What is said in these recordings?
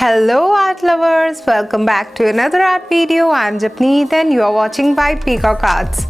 Hello art lovers, welcome back to another art video. I'm Japneet and you are watching by Peacock Arts.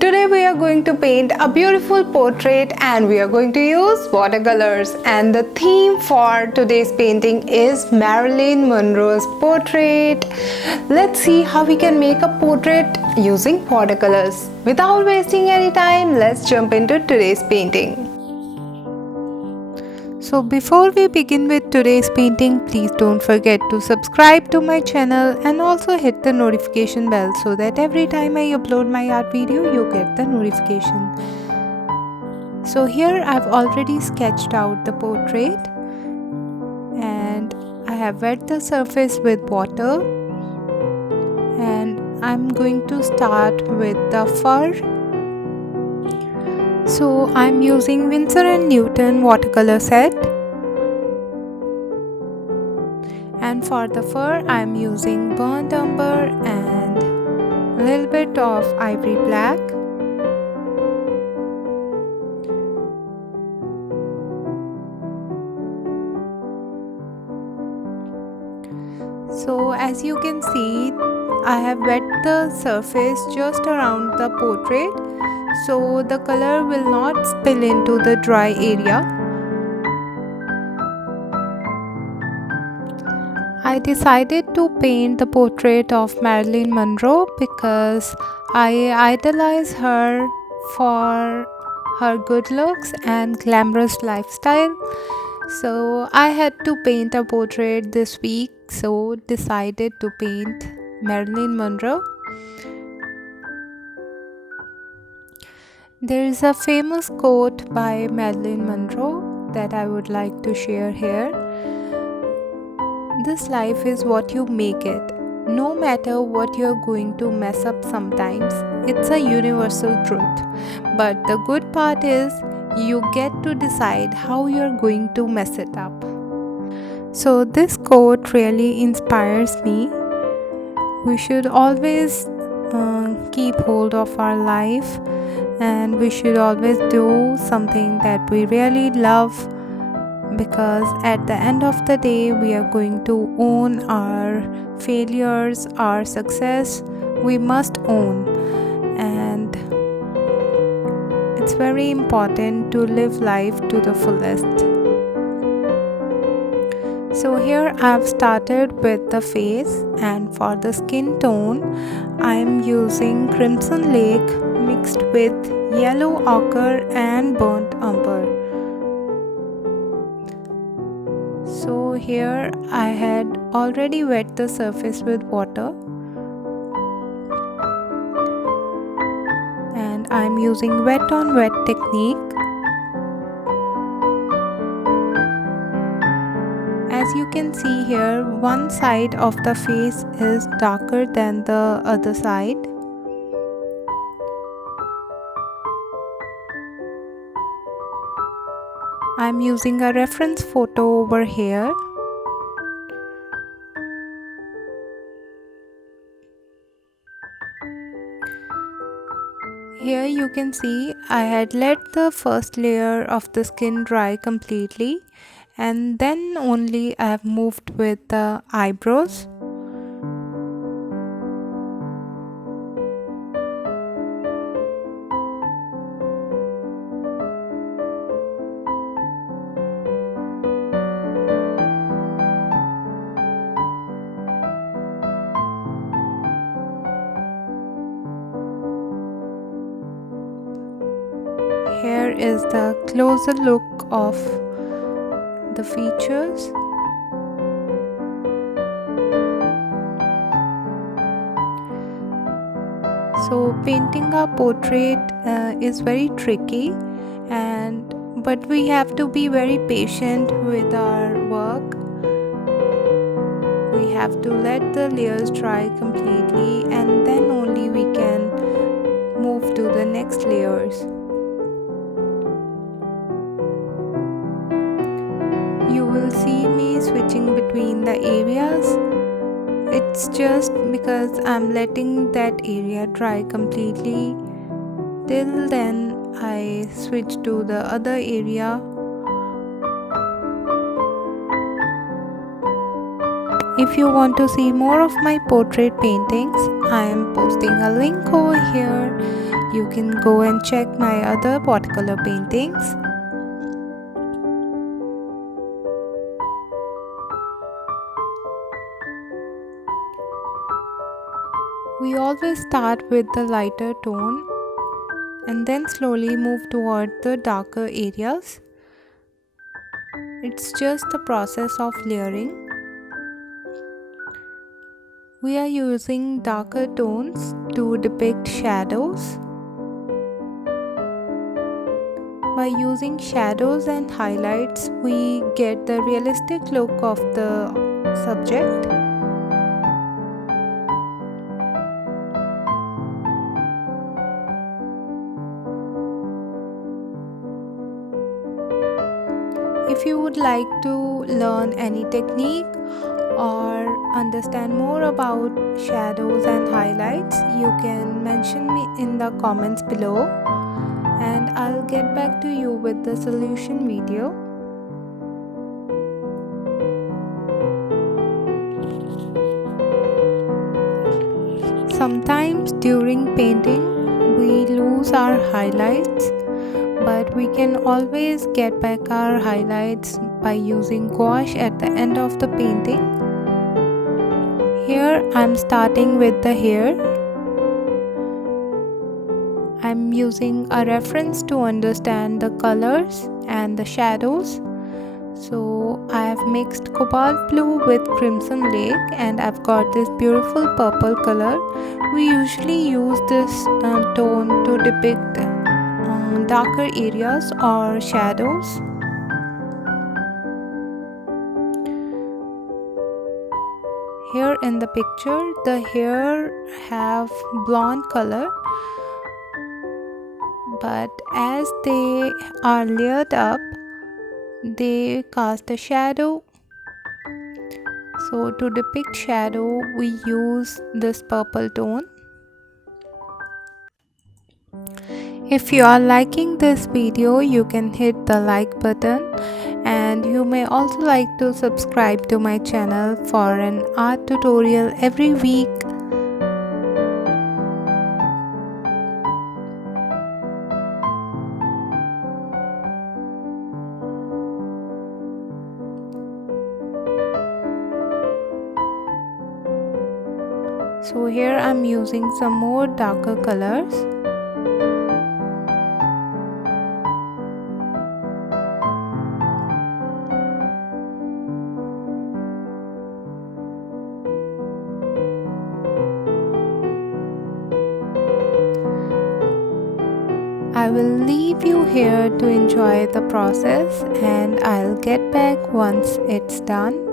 Today we are going to paint a beautiful portrait and we are going to use watercolors, and the theme for today's painting is Marilyn Monroe's portrait. Let's see how we can make a portrait using watercolors. Without wasting any time, let's jump into today's painting. So before we begin with today's painting, please don't forget to subscribe to my channel and also hit the notification bell so that every time I upload my art video, you get the notification. So here I've already sketched out the portrait and I have wet the surface with water, and I'm going to start with the fur. So I'm using Winsor and Newton watercolor set, and for the fur I'm using burnt umber and a little bit of ivory black. So as you can see, I have wet the surface just around the portrait so the color will not spill into the dry area. I decided to paint the portrait of Marilyn Monroe because I idolize her for her good looks and glamorous lifestyle. So I had to paint a portrait this week, so decided to paint Marilyn Monroe. There is a famous quote by Marilyn Monroe that I would like to share here. This life is what you make it. No matter what you're going to mess up sometimes, it's a universal truth. But the good part is you get to decide how you're going to mess it up. So this quote really inspires me. We should always keep hold of our life, and we should always do something that we really love, because at the end of the day we are going to own our failures, our success we must own, and it's very important to live life to the fullest. So here I've started with the face, and for the skin tone I'm using Crimson Lake mixed with yellow ochre and burnt umber. So here I had already wet the surface with water, and I'm using wet on wet technique. As you can see here, one side of the face is darker than the other side. I'm using a reference photo over here. Here you can see I had let the first layer of the skin dry completely, and then only I have moved with the eyebrows. Here is the closer look of the features. So painting a portrait is very tricky, but we have to be very patient with our work. We have to let the layers dry completely, and then only we can move to the next layers. You will see me switching between the areas. It's just because I'm letting that area dry completely. Till then I switch to the other area. If you want to see more of my portrait paintings, I am posting a link over here. You can go and check my other watercolor paintings. We always start with the lighter tone and then slowly move toward the darker areas. It's just the process of layering. We are using darker tones to depict shadows. By using shadows and highlights, we get the realistic look of the subject. If you would like to learn any technique or understand more about shadows and highlights, you can mention me in the comments below and I'll get back to you with the solution video. Sometimes during painting we lose our highlights, but we can always get back our highlights by using gouache at the end of the painting. Here I'm starting with the hair. I'm using a reference to understand the colors and the shadows. So I have mixed cobalt blue with crimson lake and I've got this beautiful purple color. We usually use this tone to depict darker areas or shadows. Here in the picture, the hair have blonde color, but as they are layered up, they cast a shadow. So to depict shadow, we use this purple tone. If you are liking this video, you can hit the like button and you may also like to subscribe to my channel for an art tutorial every week. So here I'm using some more darker colors. I will leave you here to enjoy the process and I'll get back once it's done.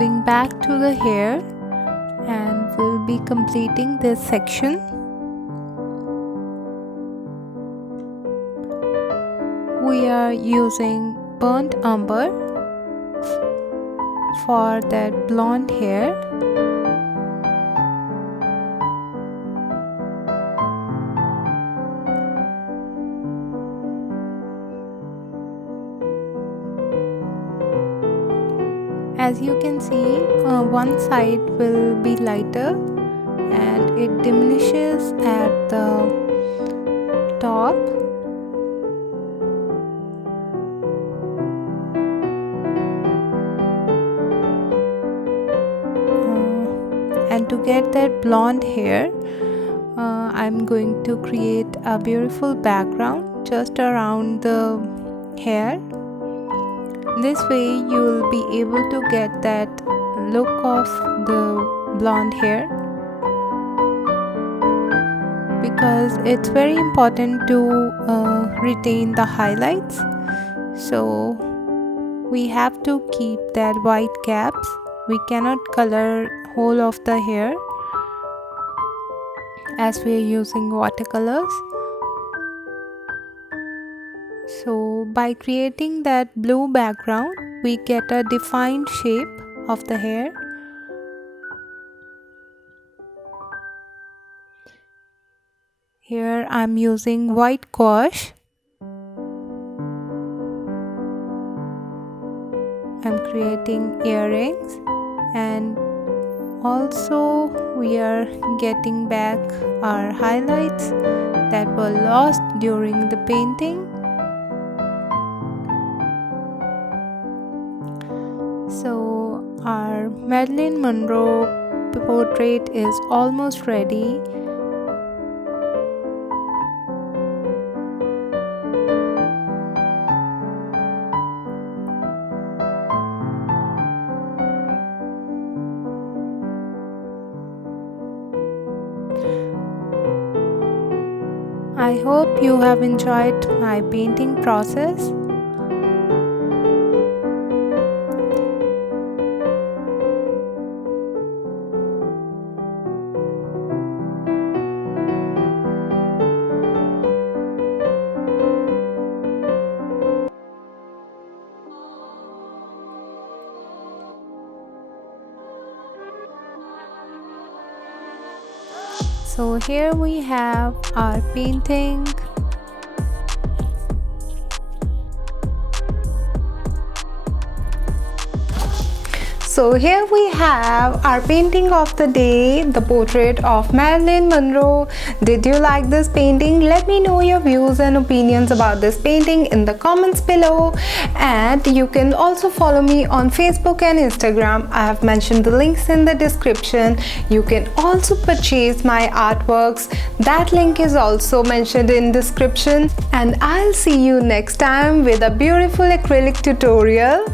moving back to the hair, and we'll be completing this section. We are using burnt umber for that blonde hair. As you can see, one side will be lighter and it diminishes at the top. And to get that blonde hair, I'm going to create a beautiful background just around the hair. This way you will be able to get that look of the blonde hair, because it's very important to retain the highlights. So we have to keep that white caps. We cannot color whole of the hair as we are using watercolors. So by creating that blue background, we get a defined shape of the hair. Here I'm using white gouache. I'm creating earrings, and also we are getting back our highlights that were lost during the painting. So our Marilyn Monroe portrait is almost ready. I hope you have enjoyed my painting process. So here we have our painting. So here we have our painting of the day, the portrait of Marilyn Monroe. Did you like this painting? Let me know your views and opinions about this painting in the comments below. And you can also follow me on Facebook and Instagram. I have mentioned the links in the description. You can also purchase my artworks. That link is also mentioned in description. And I'll see you next time with a beautiful acrylic tutorial.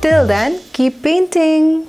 Till then, keep painting.